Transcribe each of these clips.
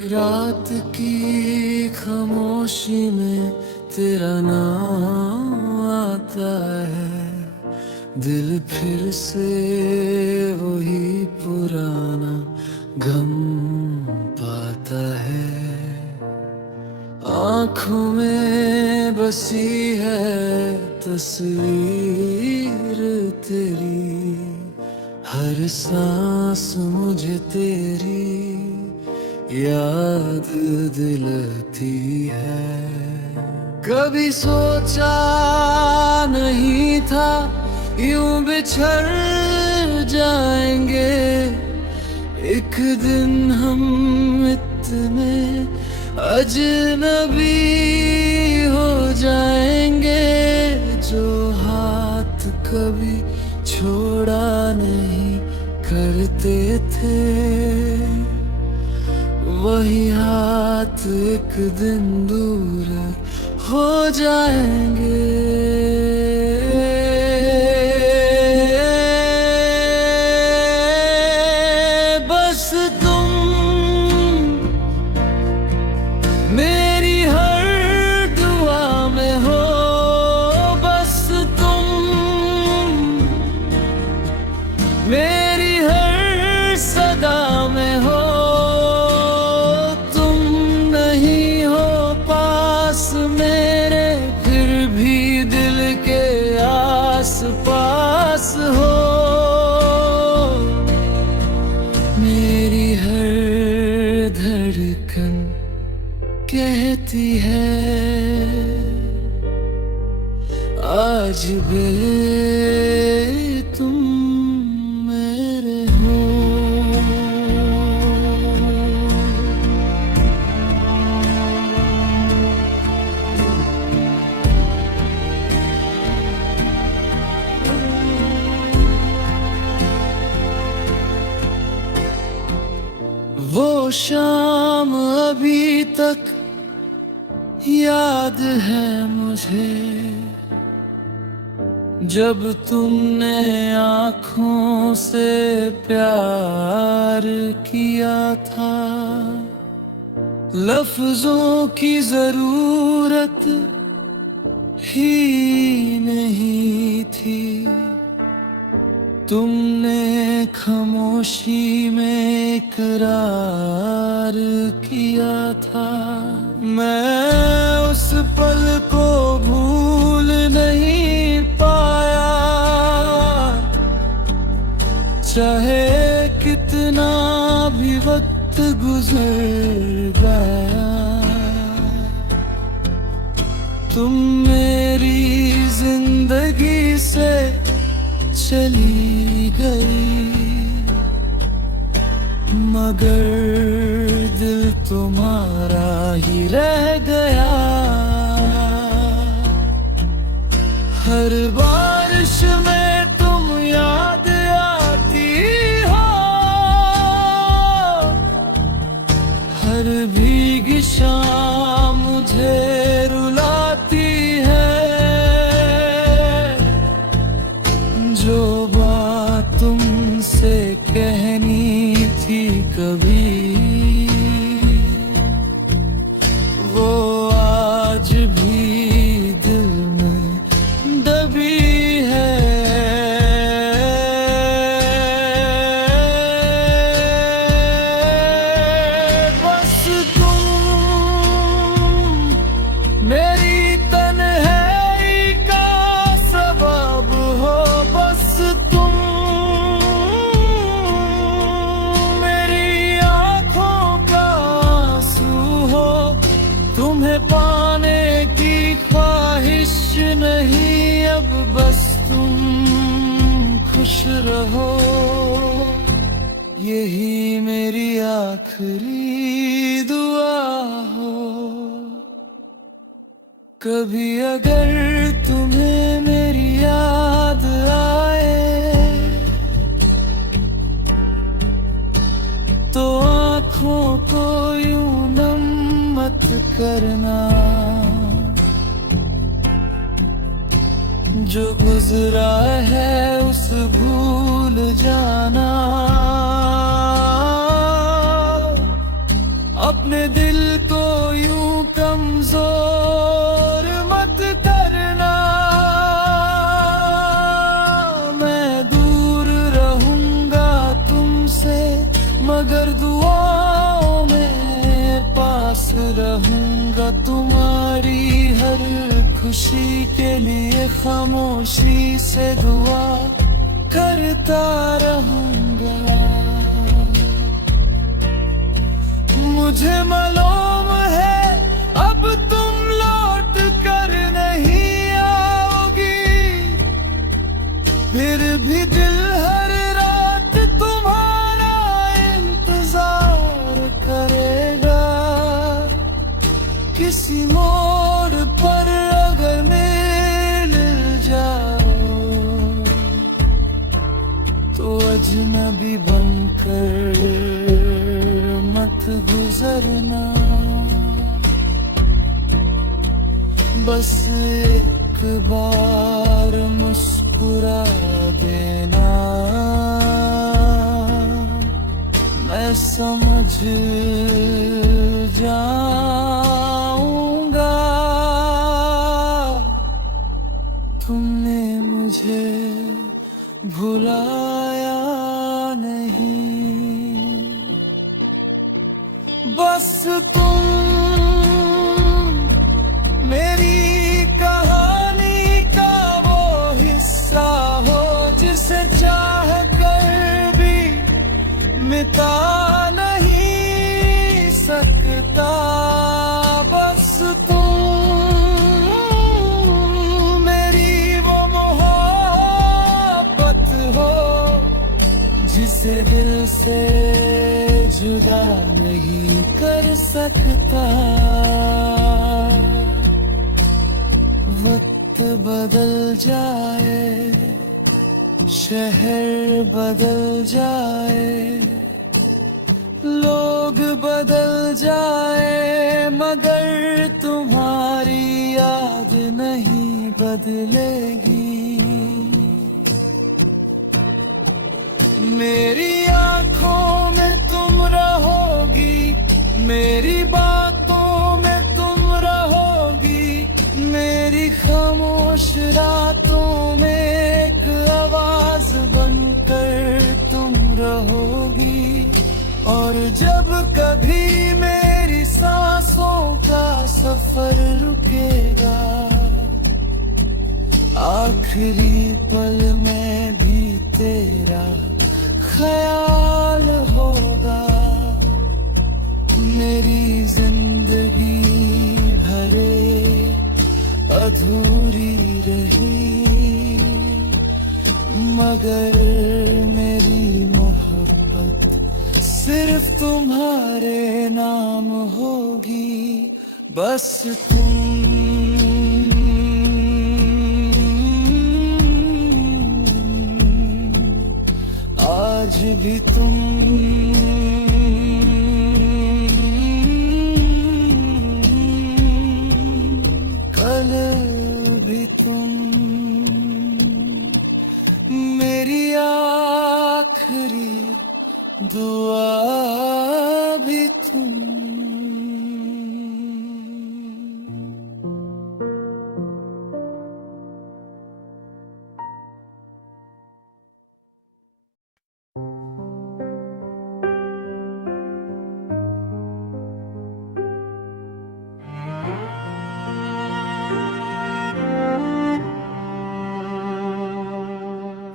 रात की खामोशी में तेरा नाम आता है। दिल फिर से वही पुराना गम पाता है। आँखों में बसी है तस्वीर तेरी, हर सांस मुझे तेरी याद दिलाती है। कभी सोचा नहीं था यूं बिछड़ जाएंगे, एक दिन हम इतने अजनबी हो जाएंगे। जो हाथ कभी छोड़ा नहीं करते थे, वही हाथ एक दिन दूर हो जाएंगे। बस तुम मेरी हर दुआ में हो, बस तुम मेरी हर सदा में हो। मेरे फिर भी दिल के आस पास हो। मेरी हर धड़कन कहती है आज भी तुम मेरे हो। वो शाम अभी तक याद है मुझे, जब तुमने आँखों से प्यार किया था। लफ्जों की जरूरत ही नहीं थी, तुमने खामोशी में इकरार किया था। मैं उस पल को भूल नहीं पाया, चाहे कितना भी वक्त गुजर गया। तुम मेरी जिंदगी से चली गई, मगर दिल तुम्हारा ही रह गया। हर बारिश में तुम याद आती हो, हर भीगी शाम मुझे रुलाती है। जो बात तुमसे कहनी थी कभी, वो आज भी दिल में दबी है। बस तुम मेरी तन्हाई का सबब हो, बस तुम मेरी आँखों का आंसू हो। तुम्हें पाने की ख्वाहिश नहीं अब, बस तुम खुश रहो, यही मेरी आखिरी दुआ हो। कभी अगर तुम्हें मेरी याद आए, तो आँखों को यूं नम मत करना। जो गुजरा है उस भूल जाना, अपने रहूंगा तुम्हारी हर खुशी के लिए, खामोशी से दुआ करता रहूंगा। मुझे मालूम है अब तुम लौट कर नहीं आओगी, फिर भी दिल हर रात तुम्हारा इंतजार करेगा। किसी मोड़ पर अगर मिल जाओ तो अजनबी बनकर मत गुजरना, बस एक बार मुस्कुरा देना। मैं समझ जाऊंगा तुमने मुझे भुलाया नहीं। बस तुम मेरी कहानी का वो हिस्सा हो जिसे चाह कर भी मिटा नहीं सकता। बस तुम मेरी वो मोहब्बत हो जिसे दिल से जुदा नहीं कर सकता। वक्त बदल जाए, शहर बदल जाए, लोग बदल जाए, मगर तुम्हारी याद नहीं बदलेगी। मेरी आंखों में तुम रहोगी, मेरी बातों में तुम रहोगी, मेरी खामोश रातों में एक आवाज बनकर तुम रहोगी। और जब कभी मेरी सांसों का सफर रुकेगा, आखिरी पल में भी तेरा ख्याल होगा। मेरी जिंदगी भरे अधूरी रही, मगर मेरी मोहब्बत सिर्फ तुम्हारे नाम होगी। बस तुम आज भी तुम कल भी तुम, मेरी आखिरी दुआ भी तुम।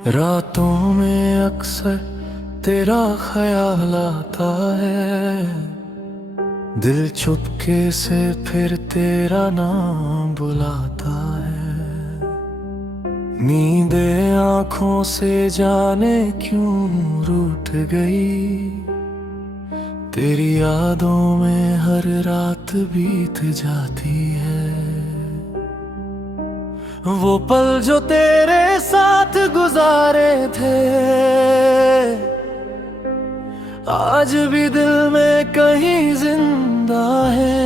रातों में अक्सर तेरा ख्याल आता है, दिल चुपके से फिर तेरा नाम बुलाता है। नींदे आँखों से जाने क्यों रूठ गई, तेरी यादों में हर रात बीत जाती है। वो पल जो तेरे साथ गुजारे थे आज भी दिल में कहीं जिंदा है।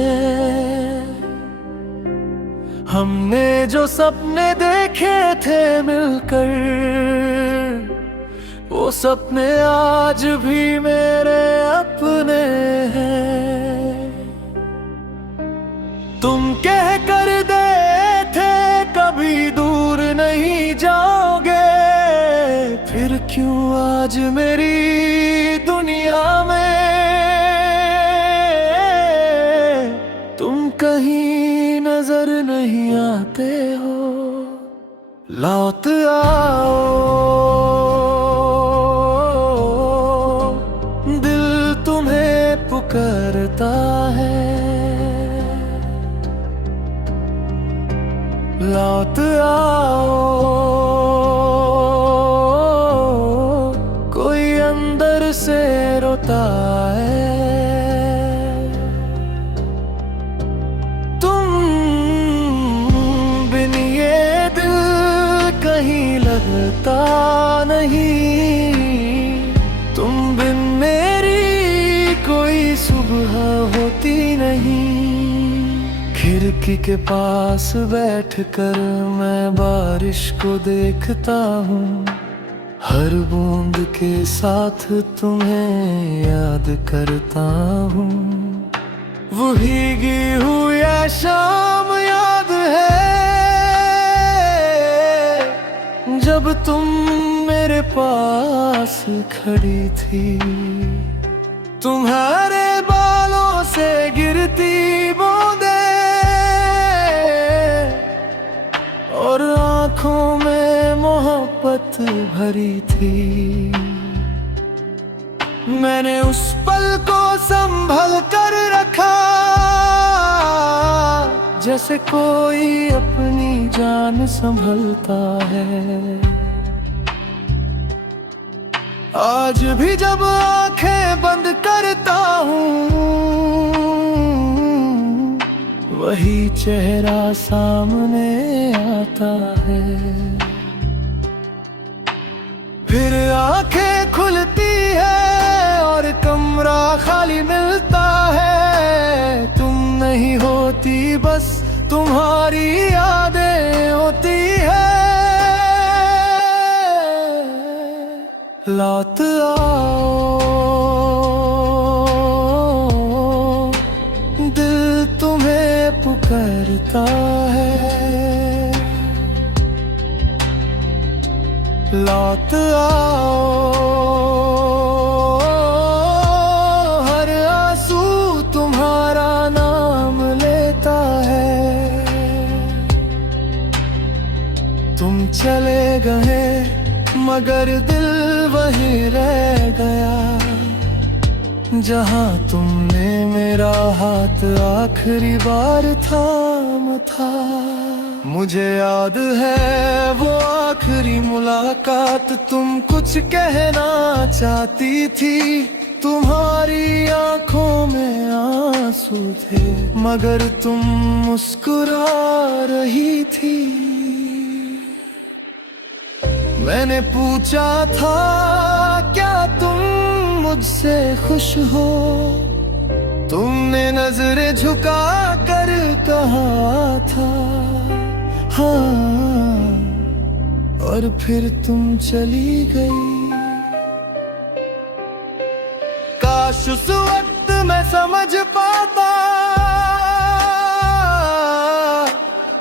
हमने जो सपने देखे थे मिलकर, वो सपने आज भी मेरे अपने हैं। तुम कह कर दे थे कभी दूर नहीं जाओगे, फिर क्यों आज मेरी दुनिया में नहीं आते हो, लौट आओ। दिल तुम्हें पुकारता है, लौट आओ। कोई अंदर से रोता है, तुम बिन ये दिल कहीं लगता नहीं। तुम बिन मेरी कोई सुबह होती नहीं। खिड़की के पास बैठकर मैं बारिश को देखता हूँ, हर बूंद के साथ तुम्हें याद करता हूँ। वो भीगी हुई शाम याद है, जब तुम मेरे पास खड़ी थी। तुम्हारे बालों से गिरती बूंदें और आँखों में मोहब्बत भरी थी। मैंने उस पल को संभल कर रखा, जैसे कोई अपनी जान संभलता है। आज भी जब आंखें बंद करता हूँ, वही चेहरा सामने आता है। फिर आंखें खुलती है और कमरा खाली मिलता है। तुम नहीं होती, बस तुम्हारी यादें होती है। लौट आओ, दिल तुम्हें पुकारता है। लौट आओ, हर आंसू तुम्हारा नाम लेता है। तुम चले गए मगर दिल वहीं रह गया, जहां तुमने मेरा हाथ आखिरी बार थामा था। मुझे याद है वो आखिरी मुलाकात, तुम कुछ कहना चाहती थी। तुम्हारी आंखों में आंसू थे, मगर तुम मुस्कुरा रही थी। मैंने पूछा था क्या तुम मुझसे खुश हो, तुमने नजरें झुका कर कहा था हाँ, और फिर तुम चली गई। काश उस वक्त मैं समझ पाता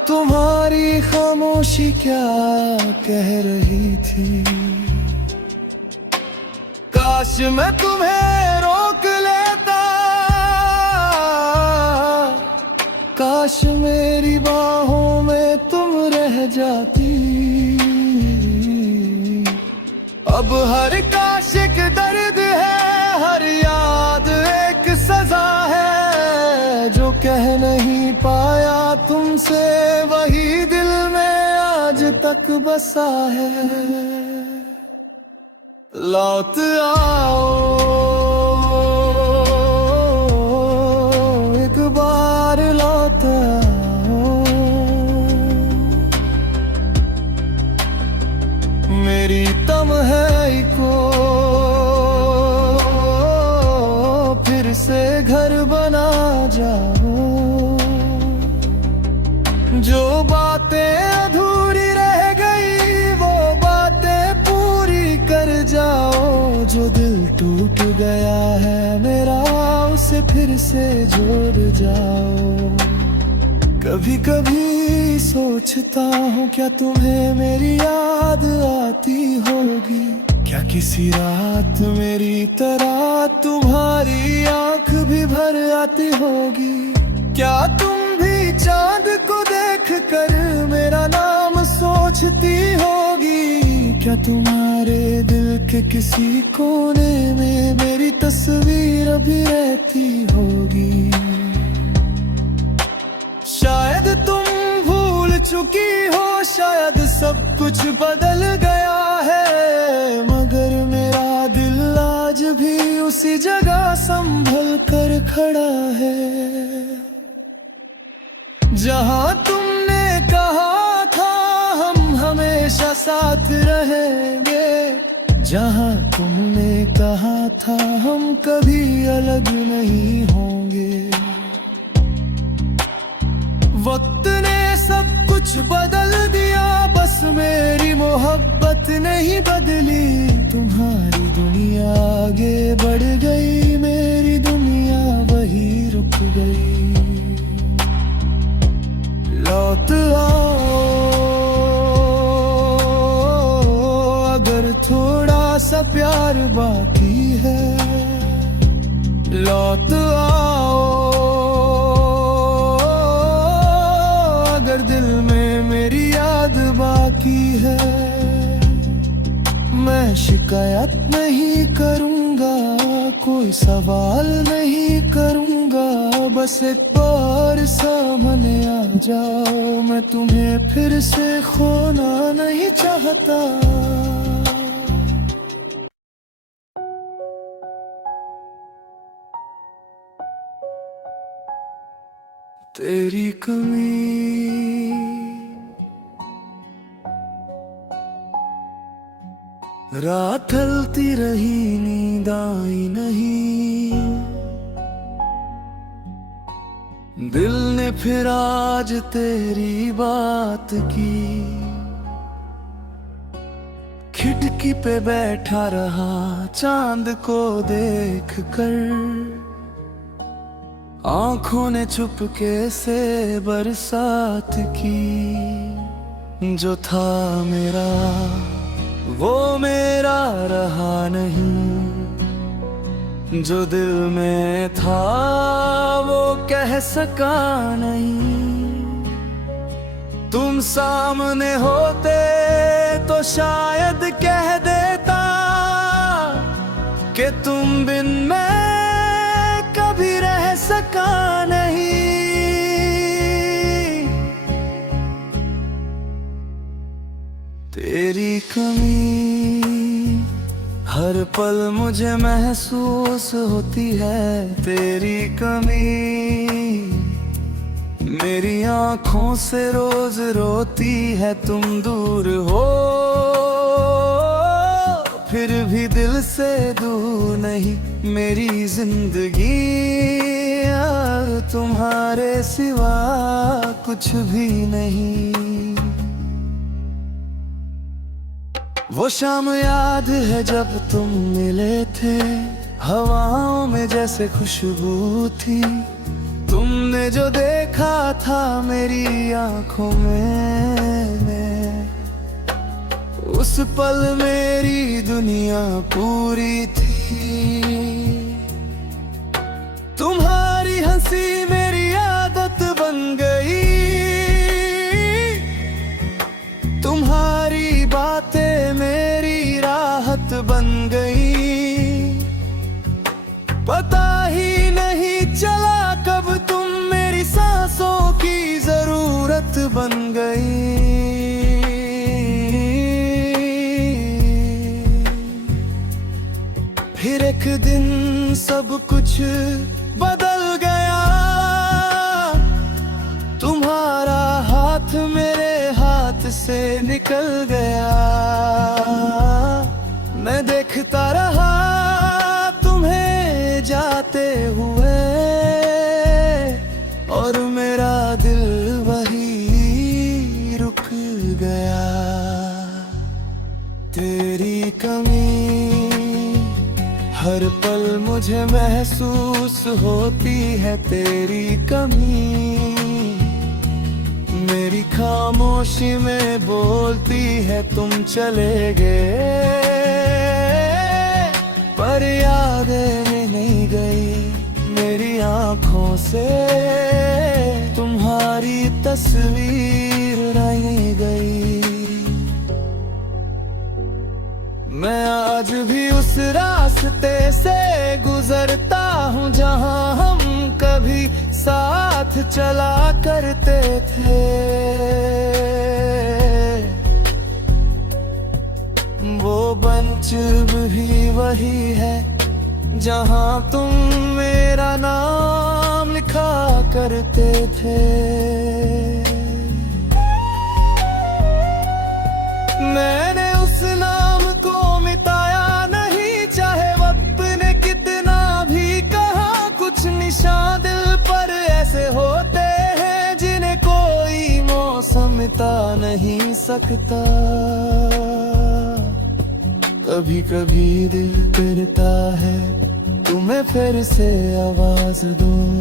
तुम्हारी खामोशी क्या कह रही थी। काश मैं तुम्हें रोक लेता, काश मेरी बाहों में तुम रह जाती। अब हर काशिक दर्द है, हर याद एक सजा है। जो कह नहीं पाया तुमसे, वही दिल में आज तक बसा है। लौट आओ, एक बार लौट आओ। मेरी तमन्नाई को फिर से घर बना जाओ। जो बातें अधूरी रह गई, वो बातें पूरी कर जाओ। जो दिल टूट गया है मेरा, उसे फिर से जोड़ जाओ। कभी कभी सोचता हूँ क्या तुम्हें मेरी याद आती होगी। क्या किसी रात मेरी तरह तुम्हारी आंख भी भर आती होगी। क्या तुम भी चांद को देख कर मेरा नाम सोचती होगी। क्या तुम्हारे दिल के किसी कोने में मेरी तस्वीर अभी रहती होगी। शायद तुम भूल चुकी हो, शायद सब कुछ बदल गया है, मगर मेरा दिल आज भी उसी जगह संभल कर खड़ा है। जहां तुमने कहा था हम हमेशा साथ रहेंगे, जहां तुमने कहा था हम कभी अलग नहीं होंगे। वक्त ने सब कुछ बदल दिया, बस मेरी मोहब्बत नहीं बदली। तुम्हारी दुनिया आगे बढ़ गई, मेरी दुनिया वही रुक गई। लौट आओ अगर थोड़ा सा प्यार बाकी है, लौट आओ अगर दिल में मेरी याद बाकी है। मैं शिकायत नहीं करूंगा, कोई सवाल नहीं करूंगा, बस एक बार सामने आ जाओ। मैं तुम्हें फिर से खोना नहीं चाहता। तेरी कमी रात ढलती रही, नींद आई नहीं। दिल ने फिर आज तेरी बात की। खिड़की पे बैठा रहा चांद को देख कर, आंखों ने चुपके से बरसात की। जो था मेरा वो मेरा रहा नहीं, जो दिल में था वो कह सका नहीं। तुम सामने होते तो शायद कह देता कि तुम बिन मैं कभी रह सका नहीं। तेरी कमी हर पल मुझे महसूस होती है। तेरी कमी मेरी आंखों से रोज रोती है। तुम दूर हो फिर भी दिल से दूर नहीं मेरी जिंदगी। तुम्हारे सिवा कुछ भी नहीं। वो शाम याद है जब तुम मिले थे, हवाओं में जैसे खुशबू थी। तुमने जो देखा था मेरी आंखों में, उस पल मेरी दुनिया पूरी थी। तुम्हारी हंसी मेरी आदत बन गई, तुम्हारी बातें मेरी राहत बन गई। पता ही नहीं चला कब तुम मेरी सांसों की जरूरत बन गई। फिर एक दिन सब कुछ बदल गया। तुम्हारा हाथ मेरे हाथ से निकल गया। मैं देखता रहा तुम्हें जाते हुए, और मेरा दिल वही रुक गया। तेरी कमी हर पल मुझे महसूस होती है। तेरी कमी मेरी खामोशी में बोलती है। तुम चले गए पर यादें नहीं गई मेरी आंखों से। तुम्हारी तस्वीर गई। मैं आज भी उस रास्ते से गुजरता हूँ जहाँ हम कभी साथ चला करते थे। वो बेंच भी वही है जहाँ तुम मेरा नाम लिखा करते थे। मैंने उस नाम को मिटाया नहीं, चाहे वक्त ने कितना भी कहा। कुछ निशान दिल पर ऐसे होते हैं जिन्हें कोई मौसम मिटा नहीं सकता। कभी कभी दिल करता है तुम्हें फिर से आवाज दूं,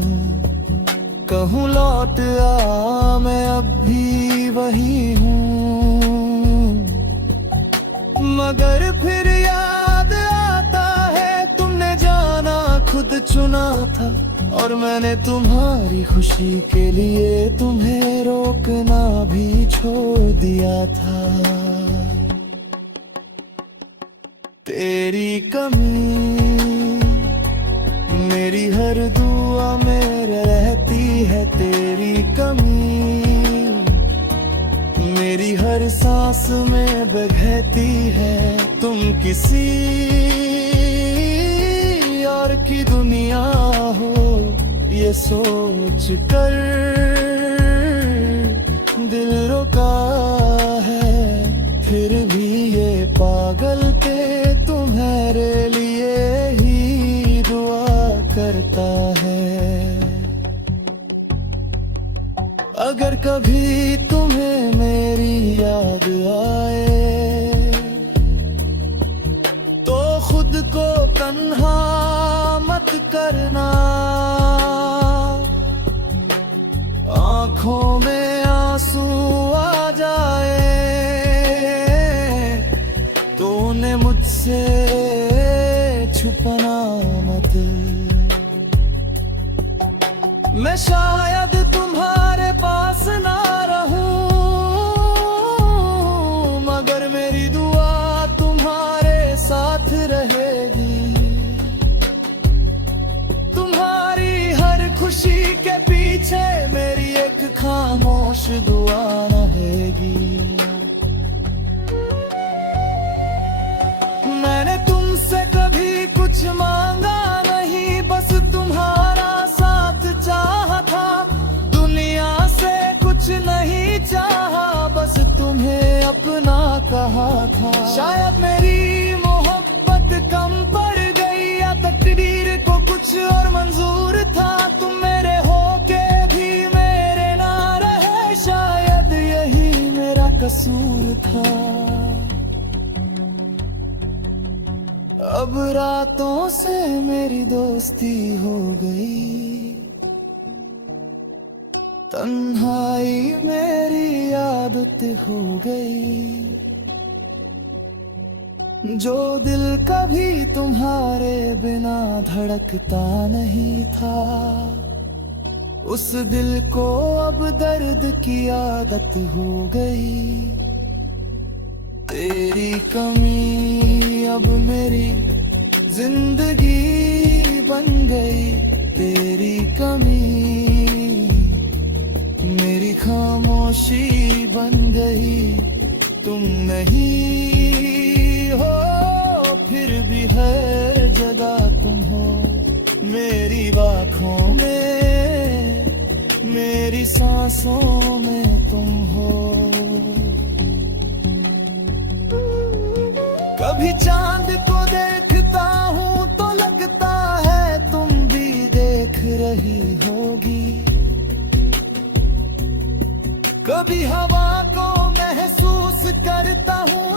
कहूँ लौट आ मैं अब भी वही हूँ। मगर फिर याद आता है तुमने जाना खुद चुना था, और मैंने तुम्हारी खुशी के लिए तुम्हें रोकना भी छोड़ दिया था। तेरी कमी मेरी हर दुआ में रहती है, तेरी कमी मेरी हर सांस में बहती है। तुम किसी और की दुनिया हो ये सोच कर दिल रुका है, फिर भी ये पागल के तुम्हारे लिए ही दुआ करता है। अगर कभी तुम्हें मेरी याद आए तो खुद को तन्हा मत करना। आंखों में आंसू आ जाए तो उन्हें मुझसे छुपाना मत। मैं शायद तुम्हारे पास ना रहूं, मगर मेरी दुआ तुम्हारे साथ रहेगी। तुम्हारी हर खुशी के पीछे मेरी एक खामोश दुआ रहेगी। मैंने तुमसे कभी कुछ मांगा नहीं, बस तुम्हारा साथ चाहा था। दुनिया से कुछ नहीं चाहा, बस तुम्हें अपना कहा था। शायद मेरी मोहब्बत कम पड़ गई या तकदीर को कुछ और मंजूर था। तुम मेरे होके भी मेरे ना रहे, शायद यही मेरा कसूर था। अब रातों से मेरी दोस्ती हो गई, तन्हाई मेरी आदत हो गई। जो दिल कभी तुम्हारे बिना धड़कता नहीं था, उस दिल को अब दर्द की आदत हो गई। तेरी कमी अब मेरी जिंदगी बन गई। तेरी कमी मेरी खामोशी बन गई। तुम नहीं हो फिर भी हर जगह तुम हो, मेरी आँखों में मेरी सांसों में तुम हो। कभी चांद को देखता हूँ तो लगता है तुम भी देख रही होगी। कभी हवा को महसूस करता हूँ